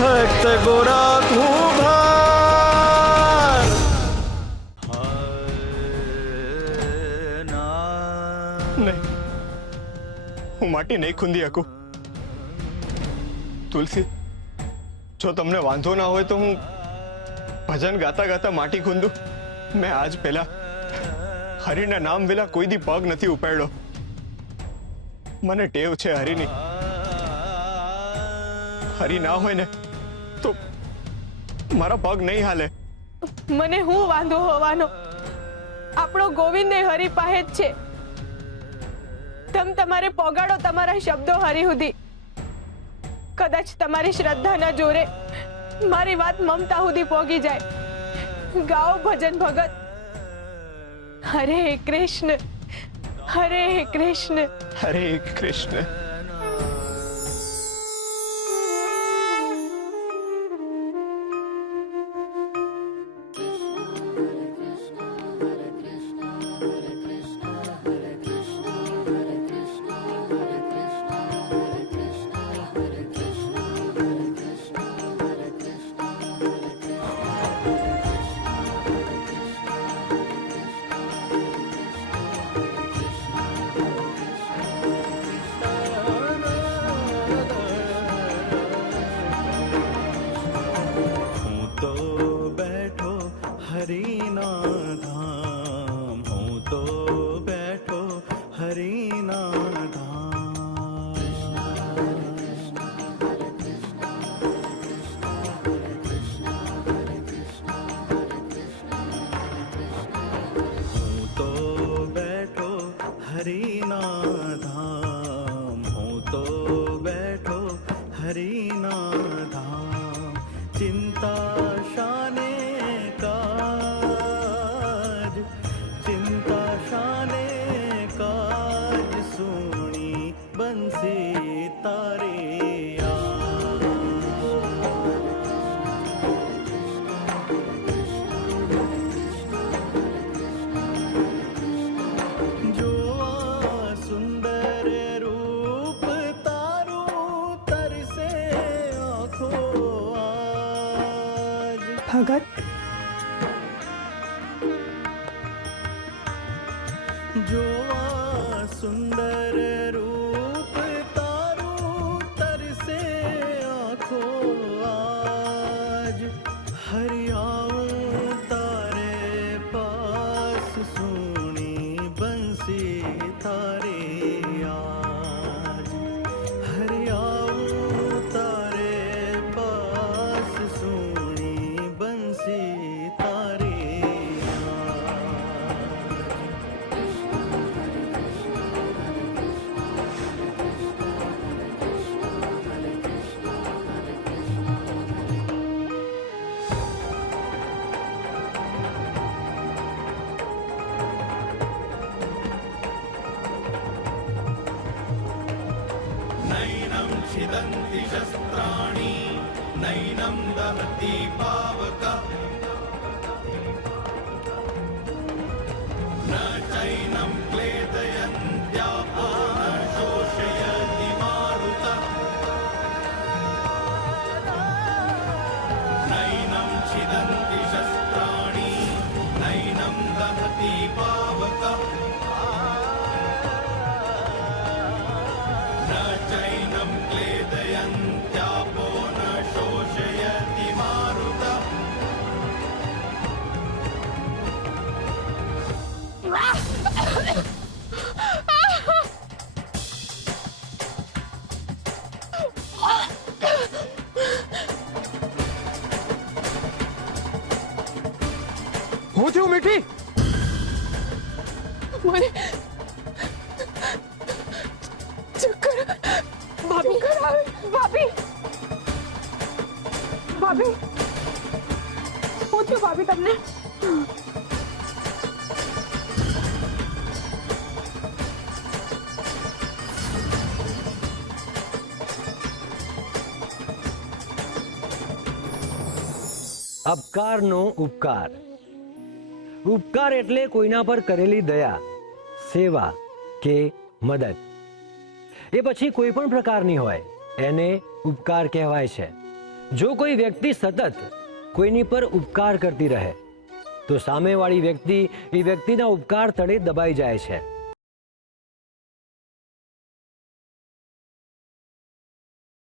ભક્ત ગોરા કુંભાર નહીં, હું માટી નહીં ખૂંદી શકું. તુલસી, જો તમને વાંધો ના હોય તો હું ભજન ગાતા ગાતા માટી ખૂંદું. મેં આજ પહેલા હરિના નામ વેલા કોઈ દી પગ નથી ઉપાડ્યો. મને ટેવ છે હરિની. હરિ ના હોય ને તો મારા પગ નહીં હાલે. મને હું વાંધો હોવાનો? આપણો ગોવિંદ એ હરિ પાસે જ છે. તમારે પોગાડો તમારા શબ્દો હરિ સુધી. કદાચ તમારી શ્રદ્ધાના જોરે મારી વાત મમતા સુધી પોગી જાય. ગાઓ ભજન ભગત. હરે કૃષ્ણ, હરે કૃષ્ણ, હરે કૃષ્ણ. ભગત, જોવા સુંદર રૂપ તારું તરસે આંખો આજ. હરિ આવું તારે પાસ સુણી બંસી તારે આજ. હરિ આવું તારે પાસ સુણી બંસી તારે नैनं छिदन्ति शस्त्राणि नैनं दहति पावक न चैनं क्लेदयन्त्यापो न शोषयति मारुत नैनं छिदन्ति शस्त्राणि नैनं दहति पावक चैनं क्लेदयन्त्यापो न शोषयति मारुत હું થયું મીઠી? મને ચક્કર, ભાભી આવે. ભાભી, ભાભી, શું થયું ભાભી તમને? અપકારનો ઉપકાર. ઉપકાર એટલે કોઈના પર કરેલી દયા, સેવા કે મદદ. એ પછી કોઈ પણ પ્રકારની હોય એને ઉપકાર કહેવાય છે. જો કોઈ વ્યક્તિ સતત કોઈની પર ઉપકાર કરતી રહે તો સામેવાળી વ્યક્તિ એ વ્યક્તિના ઉપકાર તળે દબાઈ જાય છે.